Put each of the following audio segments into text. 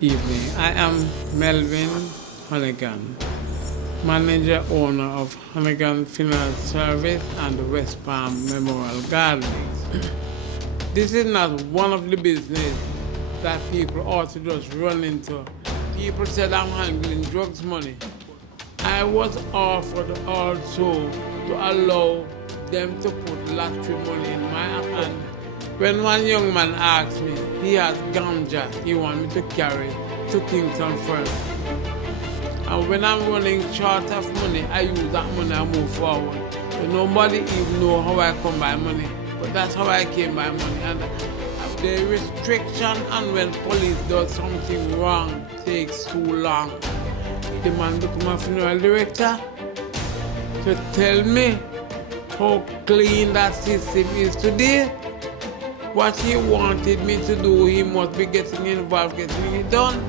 Evening. I am Melvin Honeygan, manager owner of Honeygan Funeral Service and West Palm Memorial Gardens. This is not one of the business that people ought to just run into. People said I'm handling drugs money. I was offered also to allow them to put lottery money in my account. When one young man asked me, he has ganja he wants me to carry to Kingston first. And when I'm running short of money, I use that money and move forward. So nobody even know how I come by money. But that's how I came by money. And the restriction on when police does something wrong takes too long. The man become a funeral director to tell me how clean that system is today. What he wanted me to do, he must be getting involved, getting it done.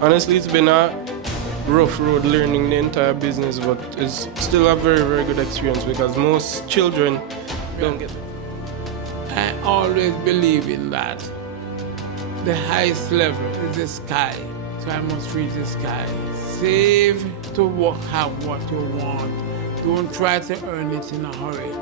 Honestly, it's been a rough road learning the entire business, but it's still a very, very good experience because most children don't get it. I always believe in that. The highest level is the sky, so I must reach the sky. Save to work, have what you want. Don't try to earn it in a hurry.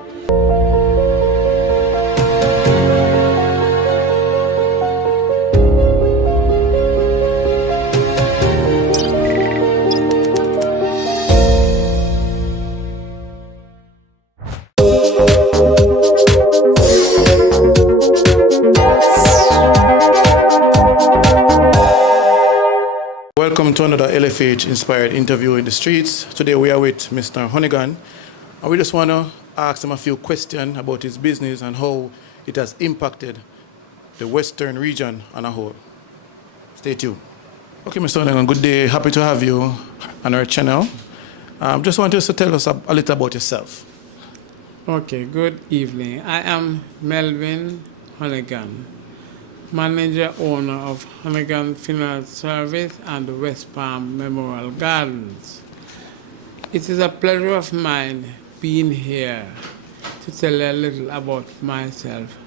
Welcome to another LFH inspired interview in the streets. Today we are with Mr. Honeygan, and we just want to ask him a few questions about his business and how it has impacted the Western region on a whole. Stay tuned. Okay, Mr. Honeygan, good day. Happy to have you on our channel. Just want you to tell us a little about yourself. Okay, good evening. I am Melvin Honeygan, manager owner of Honeygan Funeral Service and West Palm Memorial Gardens. It is a pleasure of mine being here to tell you a little about myself.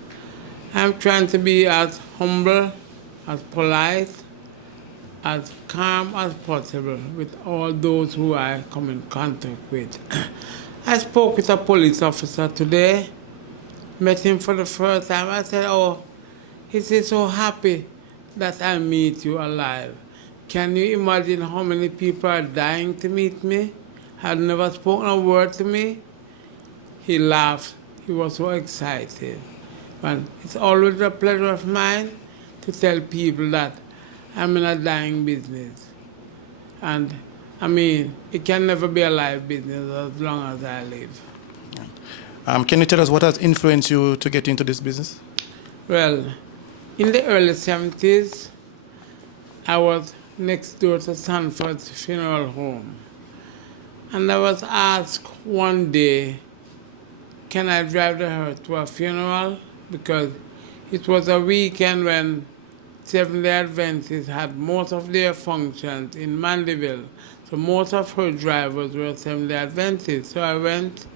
I'm trying to be as humble, as polite, as calm as possible with all those who I come in contact with. I spoke with a police officer today, met him for the first time. I said, "Oh, he said, so happy that I meet you alive. Can you imagine how many people are dying to meet me? Had never spoken a word to me?" He laughed. He was so excited. But it's always a pleasure of mine to tell people that I'm in a dying business. And I mean, it can never be a live business as long as I live. Can you tell us what has influenced you to get into this business? Well, in the early 70s, I was next door to Sanford's funeral home. And I was asked one day, can I drive the hearse to a funeral? Because it was a weekend when Seventh-day Adventists had most of their functions in Mandeville. So most of her drivers were Seventh-day Adventists. So I went,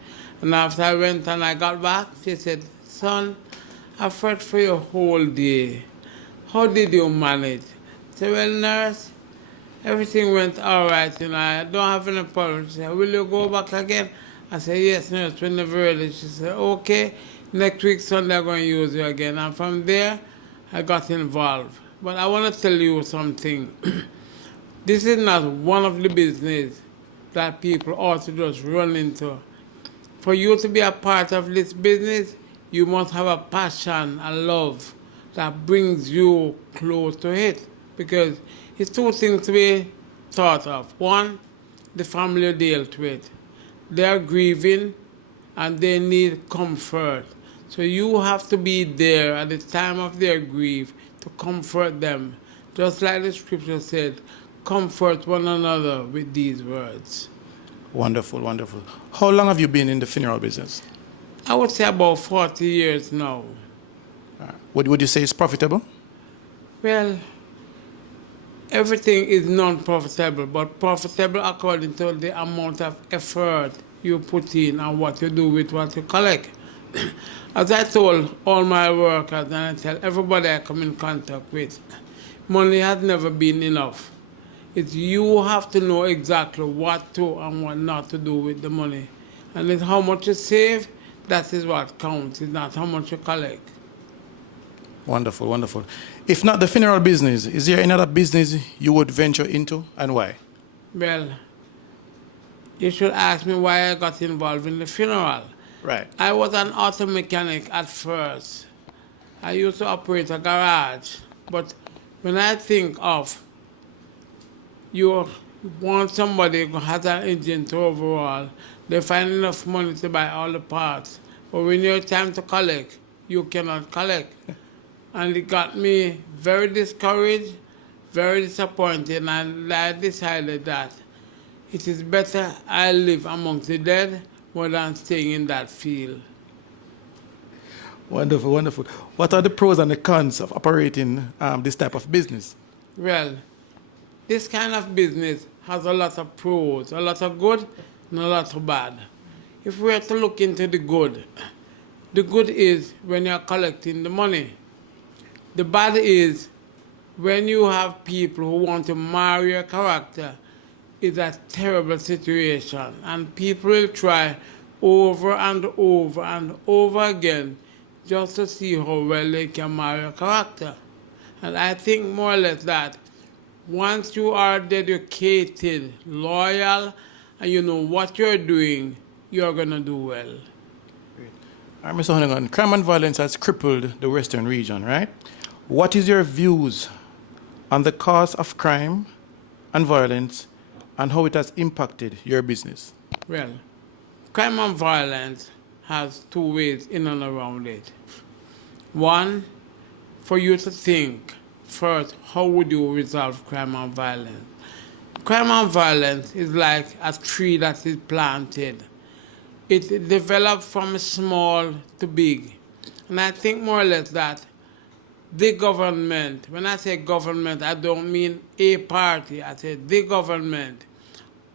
and after I went and I got back, she said, "Son, I fought for you a whole day. How did you manage?" I said, "Well, nurse, everything went all right, I don't have any problem." She said, "Will you go back again?" I said, "Yes, nurse, whenever ready." She said, "Okay, next week Sunday I'm going to use you again." And from there, I got involved. But I want to tell you something. This is not one of the business that people ought to just run into. For you to be a part of this business, you must have a passion, a love that brings you close to it. Because it's two things to be thought of. One, the family dealt with. They are grieving and they need comfort. So you have to be there at the time of their grief to comfort them. Just like the scripture said, comfort one another with these words. Wonderful, wonderful. How long have you been in the funeral business? I would say about 40 years now. Would you say it's profitable? Well, everything is non-profitable, but profitable according to the amount of effort you put in and what you do with what you collect. As I told all my workers and I tell everybody I come in contact with, money has never been enough. It's you have to know exactly what to and what not to do with the money. And it's how much you save, that is what counts. It's not how much you collect. Wonderful, wonderful. If not the funeral business, is there another business you would venture into and why? Well, you should ask me why I got involved in the funeral. Right. I was an auto mechanic at first. I used to operate a garage. But when I think of you want somebody who has an engine to overhaul, they find enough money to buy all the parts. But when you're time to collect, you cannot collect. And it got me very discouraged, very disappointed, and I decided that it is better I live amongst the dead more than staying in that field. Wonderful, wonderful. What are the pros and the cons of operating this type of business? Well, this kind of business has a lot of pros, a lot of good and a lot of bad. If we are to look into the good is when you're collecting the money. The bad is when you have people who want to marry your character. It's a terrible situation, and people will try over and over and over again just to see how well they can marry your character. And I think more or less that once you are dedicated, loyal, and you know what you're doing, you're going to do well. All right, Mr. Honegan, crime and violence has crippled the Western region, right? What is your views on the cause of crime and violence and how it has impacted your business? Well, crime and violence has two ways in and around it. One, for you to think first, how would you resolve crime and violence? Crime and violence is like a tree that is planted. It develops from small to big. And I think more or less that the government, when I say government, I don't mean a party, I say the government,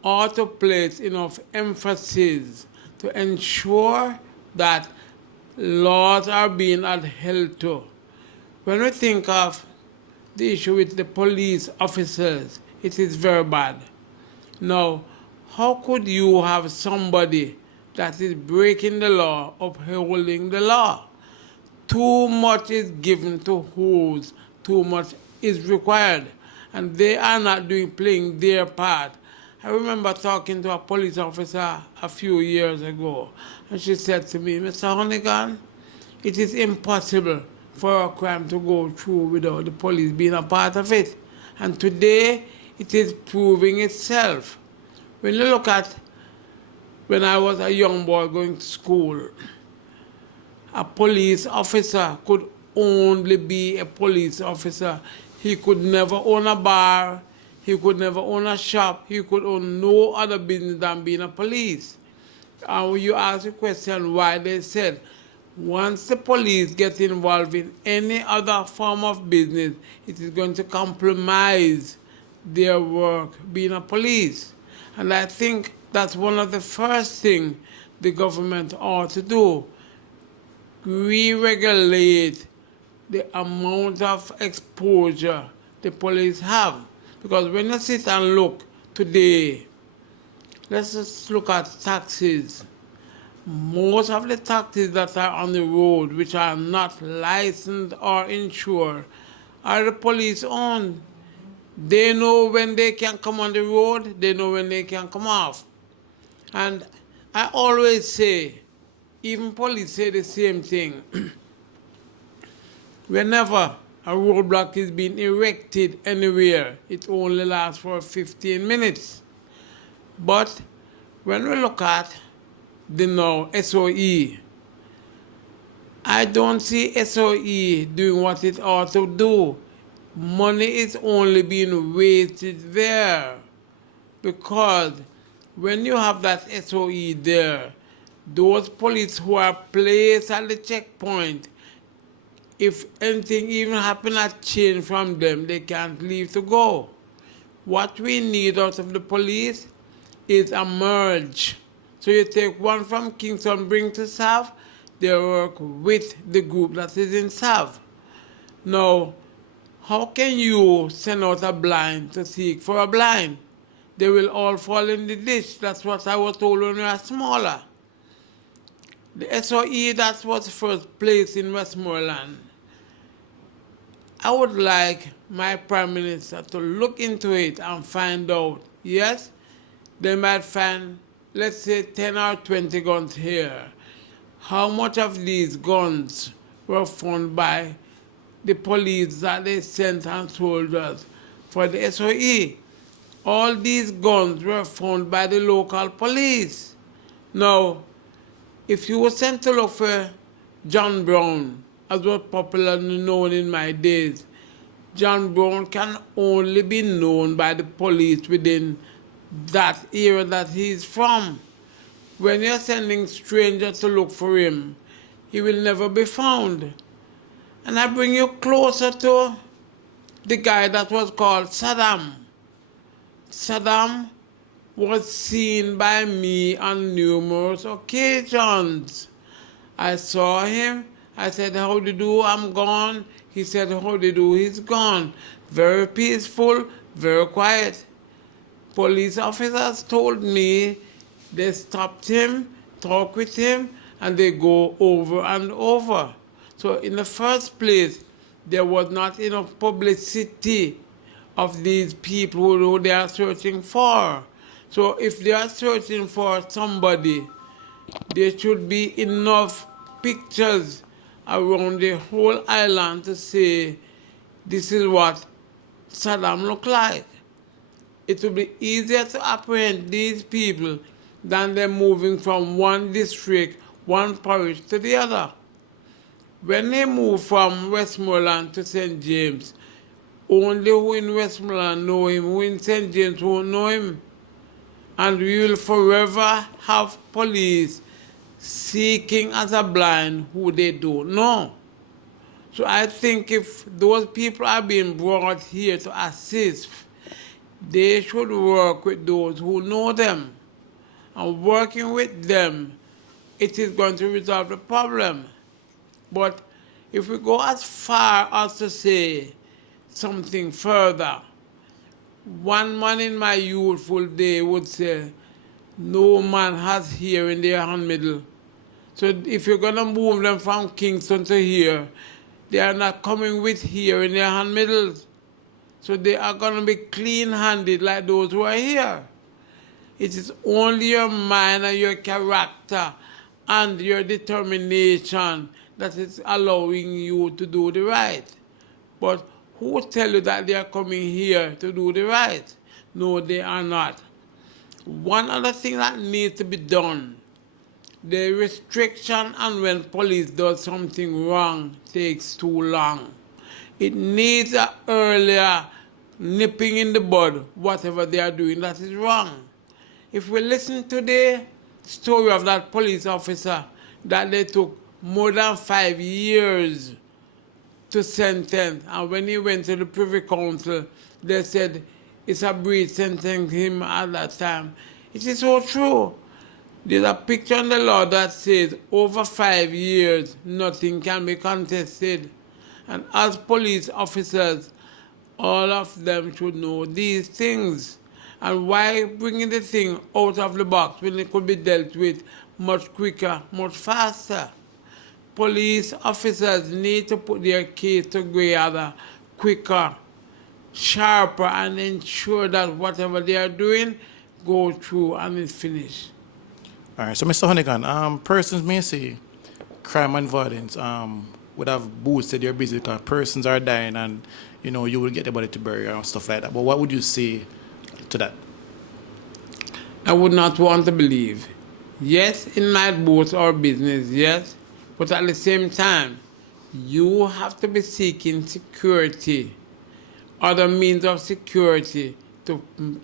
ought to place enough emphasis to ensure that laws are being adhered to. When we think of the issue with the police officers, it is very bad. Now, how could you have somebody that is breaking the law, upholding the law? Too much is given to whose, too much is required, and they are not playing their part. I remember talking to a police officer a few years ago, and she said to me, Mr. Honegan, it is impossible for a crime to go through without the police being a part of it. And today, it is proving itself. When you look at when I was a young boy going to school, a police officer could only be a police officer. He could never own a bar. He could never own a shop. He could own no other business than being a police. And when you ask the question why, they said, once the police get involved in any other form of business, it is going to compromise their work being a police. And I think that's one of the first things the government ought to do. Re-regulate the amount of exposure the police have. Because when you sit and look today, let's just look at taxis. Most of the taxis that are on the road, which are not licensed or insured, are the police owned. They know when they can come on the road, they know when they can come off. And I always say, even police say the same thing. Whenever a roadblock is being erected anywhere, it only lasts for 15 minutes. But when we look at the now SOE, I don't see SOE doing what it ought to do. Money is only being wasted there, because when you have that SOE there, those police who are placed at the checkpoint, if anything even happen at change from them, they can't leave to go. What we need out of the police is a merge. So you take one from Kingston, bring to South, they work with the group that is in South. Now, How can you send out a blind to seek for a blind? They will all fall in the ditch. That's what I was told when we were smaller. The SOE, that was first place in Westmoreland. I would like my Prime Minister to look into it and find out, yes, they might find, let's say, 10 or 20 guns here. How much of these guns were found by the police that they sent and soldiers for the SOE? All these guns were found by the local police. Now, if you were sent to look for John Brown, as was popularly known in my days, John Brown can only be known by the police within that area that he's from. When you're sending strangers to look for him, he will never be found. And I bring you closer to the guy that was called Saddam. Saddam was seen by me on numerous occasions. I saw him. I said, how do you do? I'm gone. He said, how do you do? He's gone. Very peaceful, very quiet. Police officers told me they stopped him, talk with him, and they go over and over. So in the first place, there was not enough publicity of these people who they are searching for. So if they are searching for somebody, there should be enough pictures around the whole island to say, this is what Saddam looked like. It would be easier to apprehend these people than them moving from one district, one parish to the other. When they move from Westmoreland to St. James, only who in Westmoreland know him, who in St. James won't know him. And we will forever have police seeking as a blind who they don't know. So I think if those people are being brought here to assist, they should work with those who know them. And working with them, it is going to resolve the problem. But if we go as far as to say something further, one man in my youthful day would say, no man has here in their hand middle. So if you're going to move them from Kingston to here, they are not coming with here in their hand middles. So they are going to be clean-handed like those who are here. It is only your mind and your character and your determination that is allowing you to do the right. But who tell you that they are coming here to do the right? No, they are not. One other thing that needs to be done, the restriction on when police does something wrong takes too long. It needs an earlier nipping in the bud, whatever they are doing that is wrong. If we listen to the story of that police officer that they took more than 5 years to sentence, and when he went to the Privy Council, they said it's a breach sentencing him at that time. It is so true. There's a picture in the law that says over 5 years, nothing can be contested. And as police officers, all of them should know these things. And why bringing the thing out of the box when it could be dealt with much quicker, much faster? Police officers need to put their case together quicker, sharper, and ensure that whatever they are doing go through and is finished. All right, so Mr. Honeygan, persons may say crime and violence would have boosted your business because persons are dying and, you know, you will get the body to bury and stuff like that. But what would you say to that? I would not want to believe. Yes, it might boost our business, yes, but at the same time, you have to be seeking security, other means of security to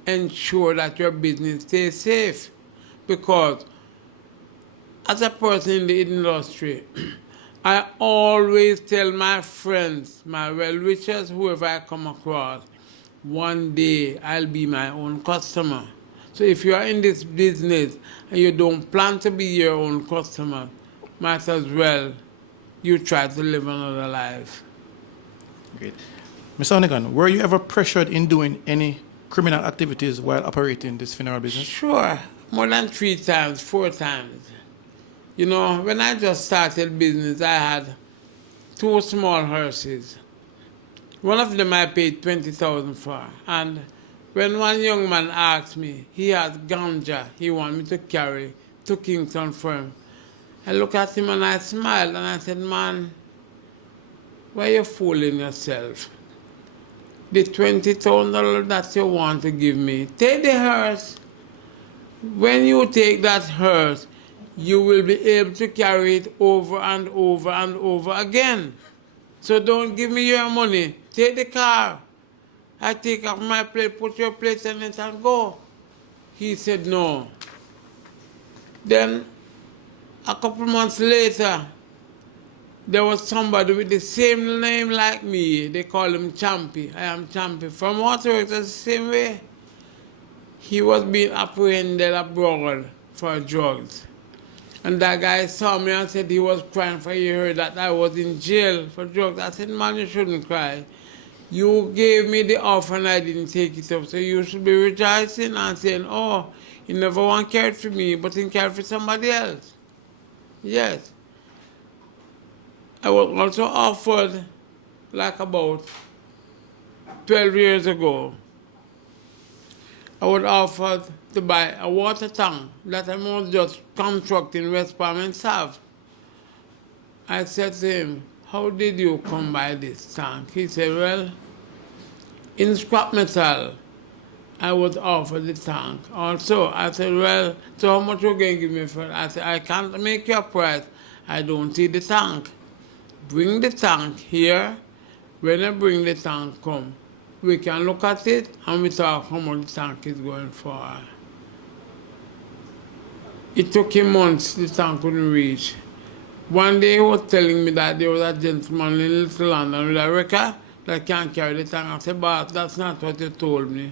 ensure that your business stays safe. Because as a person in the industry, I always tell my friends, my well-wishers, whoever I come across, one day I'll be my own customer. So if you are in this business and you don't plan to be your own customer, might as well you try to live another life. Great. Mr. Onigan, were you ever pressured in doing any criminal activities while operating this funeral business? Sure, more than 3 times, 4 times. You know, when I just started business, I had 2 small hearses. One of them I paid 20,000 for. And when one young man asked me, he had ganja he wanted me to carry to Kingston for him, I looked at him and I smiled and I said, man, why are you fooling yourself? The $20,000 that you want to give me, take the hearse. When you take that hearse, you will be able to carry it over and over and over again. So don't give me your money. Take the car. I take off my plate, put your plate in it and go. He said no. Then a couple months later, there was somebody with the same name like me. They call him Champy. I am Champy. From Waterworks, the same way. He was being apprehended abroad for drugs. And that guy saw me and said he was crying for he heard that I was in jail for drugs. I said, man, you shouldn't cry. You gave me the offer and I didn't take it up. So you should be rejoicing and saying, oh, you never want cared for me, but you cared for somebody else. Yes. I was also offered, like about 12 years ago, I was offered to buy a water tank that I was just constructing West Palm and South. I said to him, how did you come by this tank? He said, well, in scrap metal, I was offered the tank. Also, I said, well, so how much you going to give me for it? I said, I can't make your price. I don't see the tank. Bring the tank here. When I bring the tank come, we can look at it and we talk how much the tank is going for. It took him months, the tank couldn't reach. One day he was telling me that there was a gentleman in Little London with a wrecker that can't carry the tank. I said, but that's not what you told me.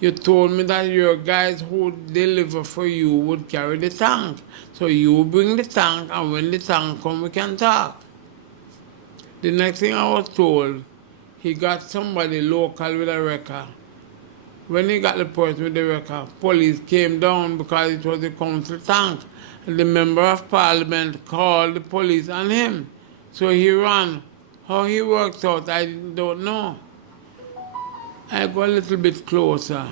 You told me that your guys who deliver for you would carry the tank. So you bring the tank and when the tank comes, we can talk. The next thing I was told, he got somebody local with a wrecker. When he got the person with the wrecker, police came down because it was the council tank. And the member of parliament called the police on him. So he ran. How he worked out, I don't know. I go a little bit closer.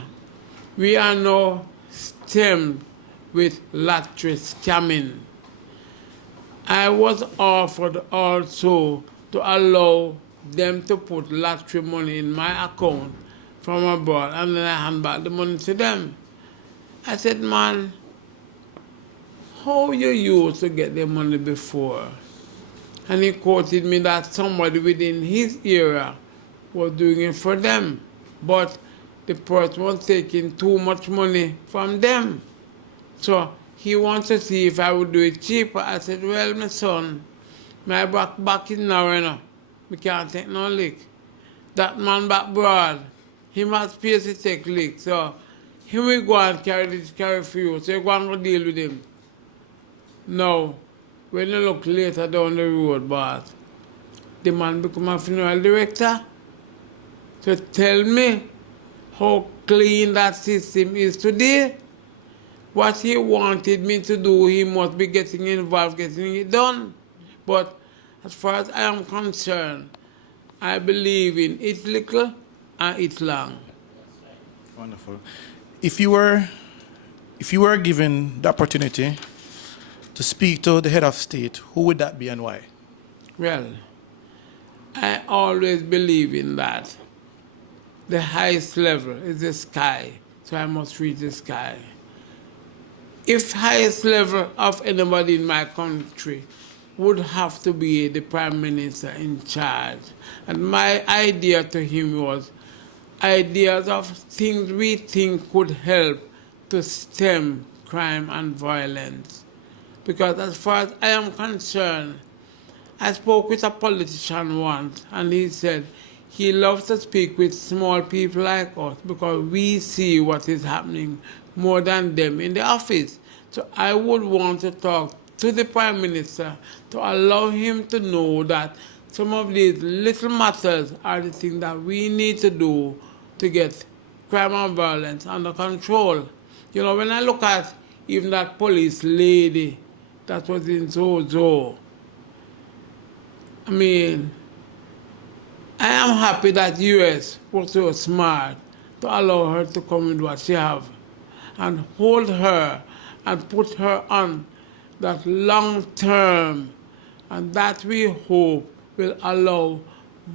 We are now stemmed with lottery scamming. I was offered also to allow them to put lottery money in my account from abroad and then I hand back the money to them. I said, man, how you used to get the money before? And he quoted me that somebody within his area was doing it for them, but the person was taking too much money from them. So he wants to see if I would do it cheaper. I said, well, my son, my back is narrow enough. We can't take no lick. That man back broad, he must space to take lick. So he will go and carry for you. So you go and go deal with him. Now, when you look later down the road, boss, the man become a funeral director. So tell me how clean that system is today. What he wanted me to do, he must be getting involved, getting it done. But as far as I am concerned, I believe in it little and it long. Wonderful. If you were given the opportunity to speak to the head of state, who would that be and why? Well, I always believe in that. The highest level is the sky, so I must reach the sky. If highest level of anybody in my country would have to be the Prime Minister in charge. And my idea to him was ideas of things we think could help to stem crime and violence. Because as far as I am concerned, I spoke with a politician once and he said he loves to speak with small people like us because we see what is happening more than them in the office. So I would want to talk to the Prime Minister to allow him to know that some of these little matters are the things that we need to do to get crime and violence under control. You know, when I look at even that police lady that was in Zozo, I mean, I am happy that US was so smart to allow her to come with what she have and hold her and put her on that long term, and that we hope will allow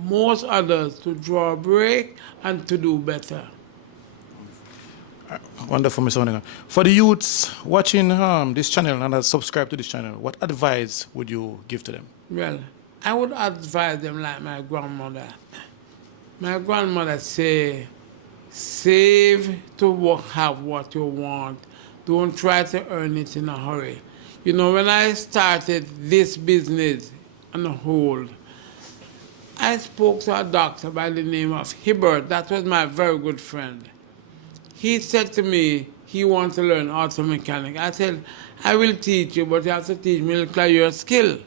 most others to draw a break and to do better. Wonderful, Mr. Honeygan. For the youths watching this channel and that subscribe to this channel, what advice would you give to them? Well, I would advise them like my grandmother. My grandmother say, save to have what you want. Don't try to earn it in a hurry. You know, when I started this business on the whole, I spoke to a doctor by the name of Hibbert. That was my very good friend. He said to me he wants to learn auto mechanic. I said, I will teach you, but you have to teach me a little your skill.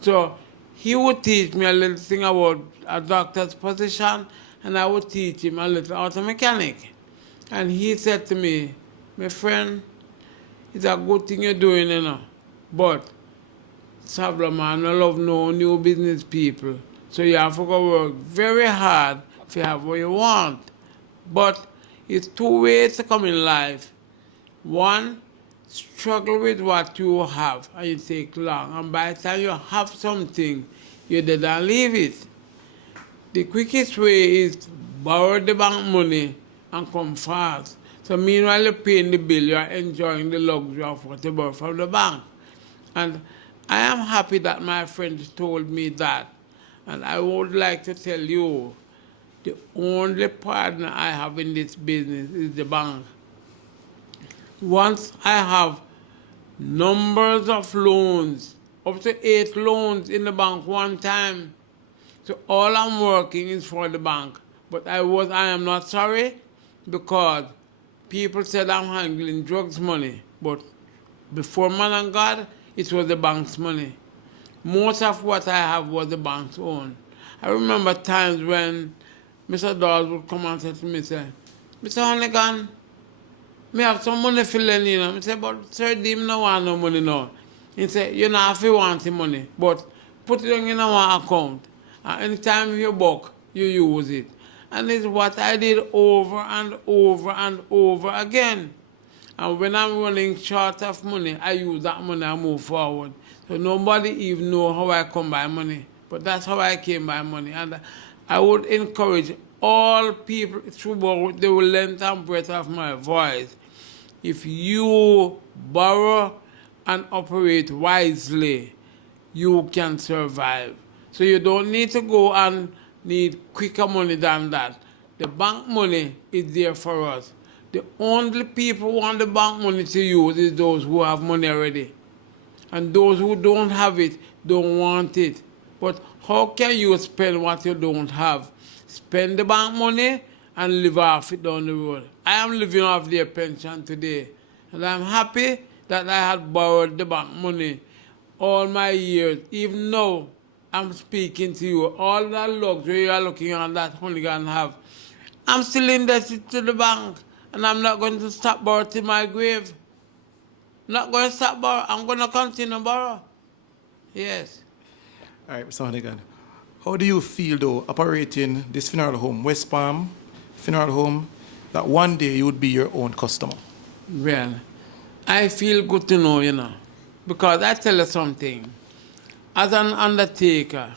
So he would teach me a little thing about a doctor's position, and I would teach him a little auto mechanic. And he said to me, my friend, it's a good thing you're doing, you know, but Sabla man, I love no new business people. So you have to go work very hard to have what you want. But it's two ways to come in life. One, struggle with what you have and you take long. And by the time you have something, you did not leave it. The quickest way is borrow the bank money and come fast. So meanwhile you're paying the bill, you're enjoying the luxury of what you borrow from the bank. And I am happy that my friend told me that. And I would like to tell you, the only partner I have in this business is the bank. Once I have numbers of loans, up to 8 loans in the bank one time, so all I'm working is for the bank. But I am not sorry, because people said I'm handling drugs money, but before man and God, it was the bank's money. Most of what I have was the bank's own. I remember times when Mr. Dawes would come and say to me, say, Mr. Honeygan, me have some money for lend, you know. I say, but sir, Dim no want no money now. He said, you know, if you want the money, but put it in our account. And anytime you buck, you use it. And it's what I did over and over and over again. And when I'm running short of money, I use that money and move forward. So nobody even know how I come by money. But that's how I came by money. And I would encourage all people throughout the length and breadth of my voice, if you borrow and operate wisely, you can survive. So you don't need to go and need quicker money than that. The bank money is there for us. The only people who want the bank money to use is those who have money already. And those who don't have it don't want it. But how can you spend what you don't have? Spend the bank money and live off it down the road. I am living off their pension today. And I'm happy that I had borrowed the bank money all my years. Even now, I'm speaking to you. All that luxury you are looking at that Hooligan have, I'm still indebted to the bank. And I'm not going to stop borrow till my grave. Not going to stop borrow. I'm going to continue borrow. Yes. All right, Mr. Honeygan. How do you feel, though, operating this funeral home, West Palm Funeral Home, that one day you would be your own customer? Well, I feel good to know, you know, because I tell you something. As an undertaker,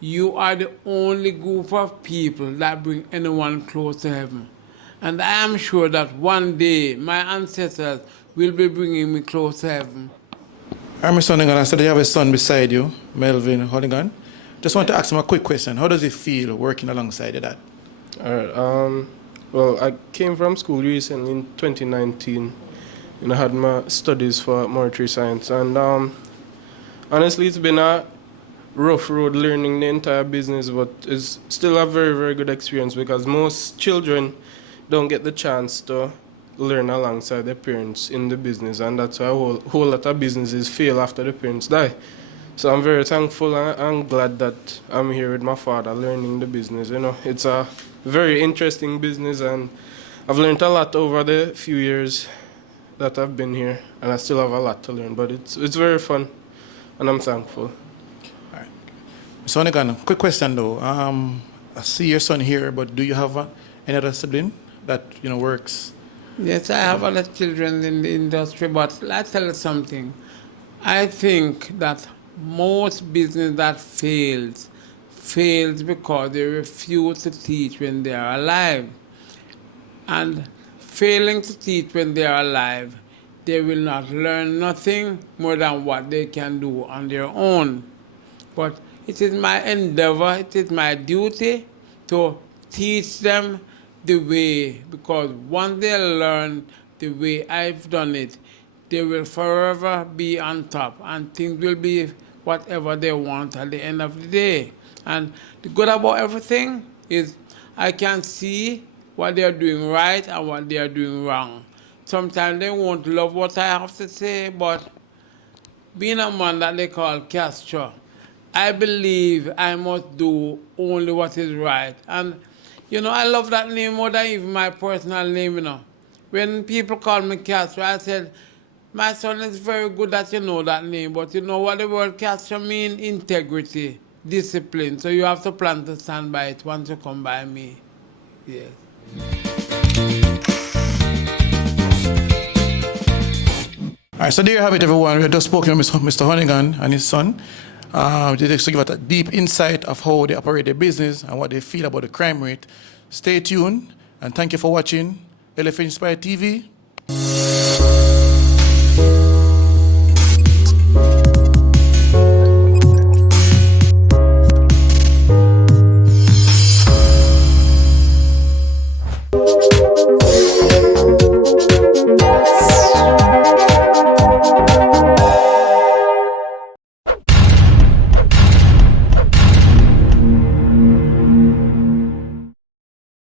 you are the only group of people that bring anyone close to heaven. And I am sure that one day my ancestors will be bringing me close to heaven. All right, Mr. Honeygan, I said you have a son beside you, Melvin Honeygan. Just want to ask him a quick question. How does it feel working alongside your dad? All right. Well, I came from school recently in 2019, and I had my studies for monetary science. And honestly, it's been a rough road learning the entire business, but it's still a very, very good experience because most children don't get the chance to learn alongside their parents in the business, and that's why a whole lot of businesses fail after the parents die. So I'm very thankful and glad that I'm here with my father learning the business. You know, it's a very interesting business, and I've learned a lot over the few years that I've been here, and I still have a lot to learn, but it's very fun, and I'm thankful. So, Honegan, quick question though. I see your son here, but do you have any other sibling that works? Yes, I have other children in the industry, but let's tell you something. I think that most business that fails because they refuse to teach when they are alive. And failing to teach when they are alive, they will not learn nothing more than what they can do on their own. But it is my endeavor, it is my duty to teach them the way, because once they learn the way I've done it, they will forever be on top, and things will be whatever they want at the end of the day. And the good about everything is I can see what they are doing right and what they are doing wrong. Sometimes they won't love what I have to say, but being a man that they call Castro, I believe I must do only what is right. And, I love that name more than even my personal name. When people call me Castro, I said, my son, is very good that you know that name, but you know what the word Castro means? Integrity, discipline. So you have to plan to stand by it once you come by me. Yes. All right, so there you have it, everyone. We have just spoken with Mr. Honegan and his son. Just to give us a deep insight of how they operate their business and what they feel about the crime rate. Stay tuned, and thank you for watching LFH Inspired TV.